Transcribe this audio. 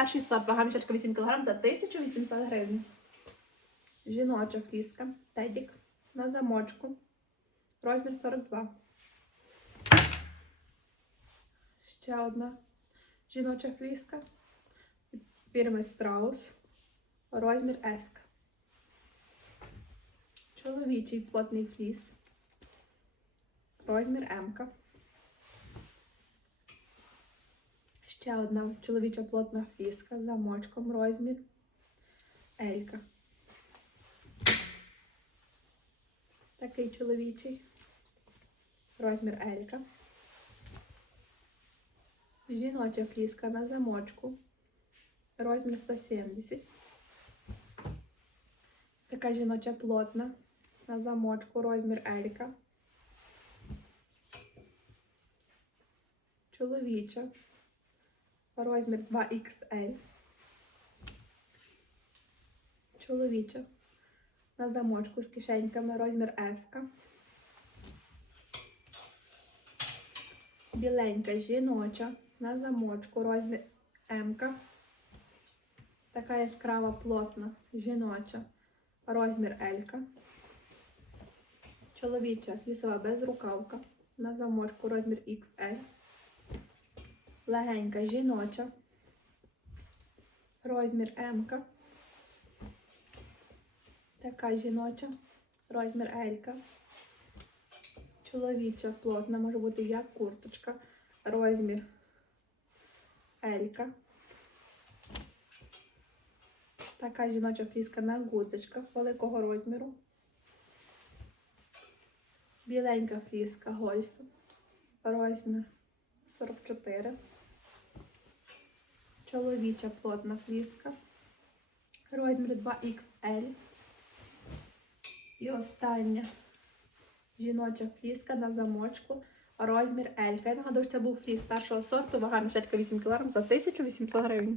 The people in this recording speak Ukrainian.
перший сорт, вага мішечка 8 кг за 1800 гривень. Жіноча фліска, тедік на замочку. Розмір 42. Ще одна жіноча фліска від фірми Страус. Розмір S. Чоловічий плотний фліс. Розмір М. Ще одна чоловіча плотна фліска з замочком. Розмір Елька. Такий чоловічий. Розмір Елька. Жіноча фліска на замочку. Розмір 170. Така жіноча плотна на замочку. Розмір Елька. Чоловіча. Розмір 2XL. Чоловіча. На замочку з кишеньками розмір S. Біленька жіноча на замочку розмір М. Така яскрава плотна жіноча розмір L. Чоловіча лісова безрукавка на замочку розмір XL. Легенька жіноча розмір М. Така жіноча розмір L. Чоловіча плотна, може бути як курточка, розмір Елька. Така жіноча фліска на гудзичках великого розміру. Біленька фліска гольф. Розмір 44. Чоловіча плотна фліска. Розмір 2XL. І остання жіноча фліска на замочку. Розмір L. Я нагадую, що це був фліс першого сорту, вага мішечка 8 кг за 1800 гривень.